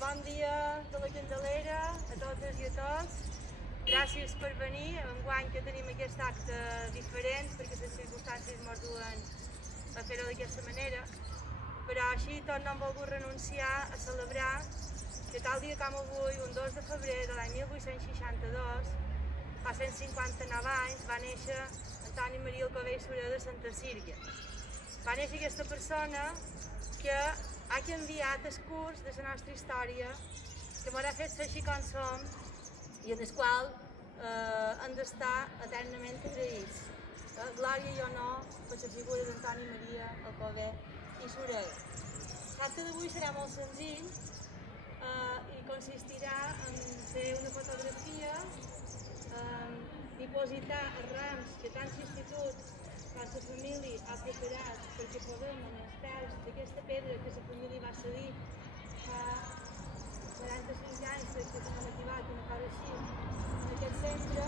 Bon dia de la Candelera a totes i a tots. Gràcies per venir. Enguany que tenim aquest acte diferent perquè les circumstàncies ens duen a fer-ho d'aquesta manera. Però així tot no hem volgut renunciar a celebrar que tal dia com avui, un 2 de febrer de l'any 1862, fa 159 anys, va néixer Antoni Maria Alcover i Sureda de Santa Síria. Va néixer aquesta persona que ha canviat el curs de la nostra història, que ens ha fet ser així com som i en el qual hem d'estar eternament agraïts. Glòria i honor per la figura d'Antoni Maria Alcover i Sureda. L'acte d'avui serà molt senzill i consistirà en fer una fotografia, dipositar els rams que tant l'institut com la família ha preparat perquè posem en els peus d'aquesta pedra que la família va cedir fa 45 anys, perquè se n'ha activat una cosa així en aquest centre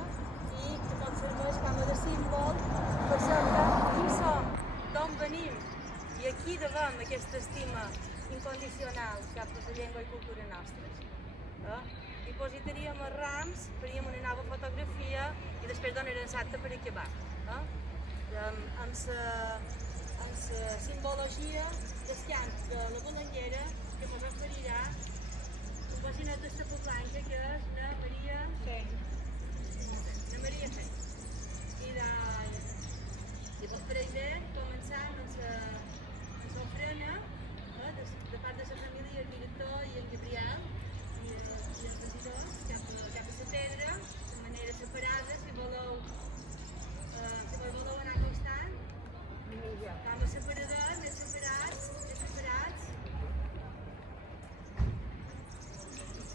i que pot servir com a símbol per saber qui som, d'on venim i a qui devem aquesta estima incondicional cap a la llengua i cultura nostres. Dipositaríem els rams, faríem una nova fotografia i després donarem l'acte per acabar. Amb la simbologia del cant de la Balenguera que ens oferirà un vecinet de Estapoblanca que és la Maria Fent. I per això començant amb l'ofrena de part de la família, el director i el Gabriel i els regidors cap a la pedra de manera separada, si voleu anar acostant com a separador, més separats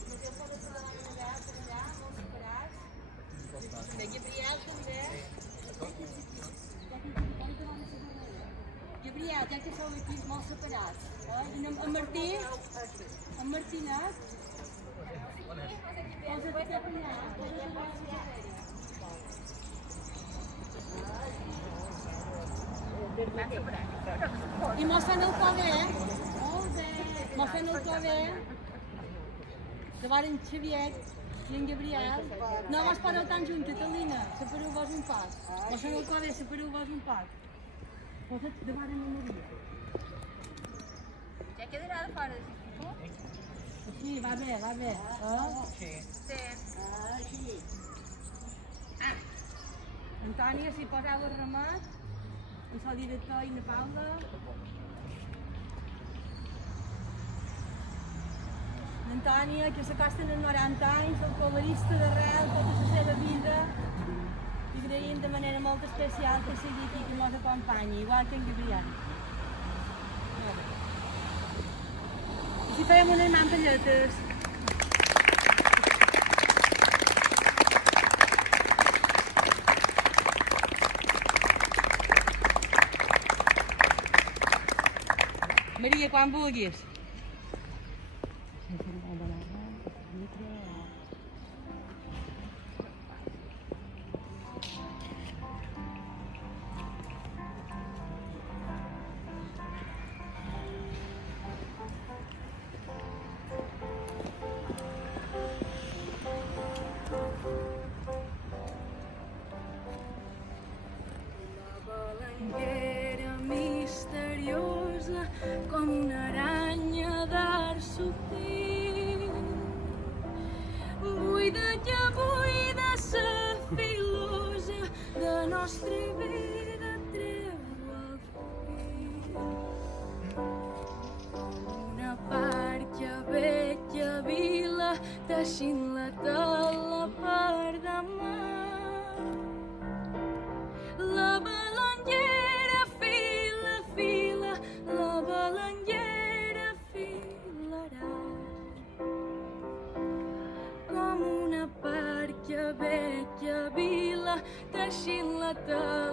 no té per allà, molt separats el Gabriel també Gabriel, ja que sou aquí molt separats i en Martí en Martinet posa't aquí per allà i mos fent el cover mos fent el cover davant en Xavier i en Gabriel no vos pareu tan junt, Catalina, separeu-vos un poc mos fent el cover, separeu-vos un poc posa't davant en Maria ja quedarà de fora de l'institut? Sí, va bé Sí. Antònia, si posava el remat en el director i na Paula Antònia, que s'acosten en 90 anys, el colorista d'arrel tota la seva vida i agraïm de manera molt especial que sigui aquí, que ens acompanyi, igual que en Gabriel. I si fèiem unes mampalletes? Maria, quan vulguis. Misteriosa com una aranya d'art subtil, buida sa filosa de nostra vida treu el fil. Una barca vella vila teixint la tela per demà. La balenguera fila, la balenguera filarà. Com una barca vella vila teixint la tela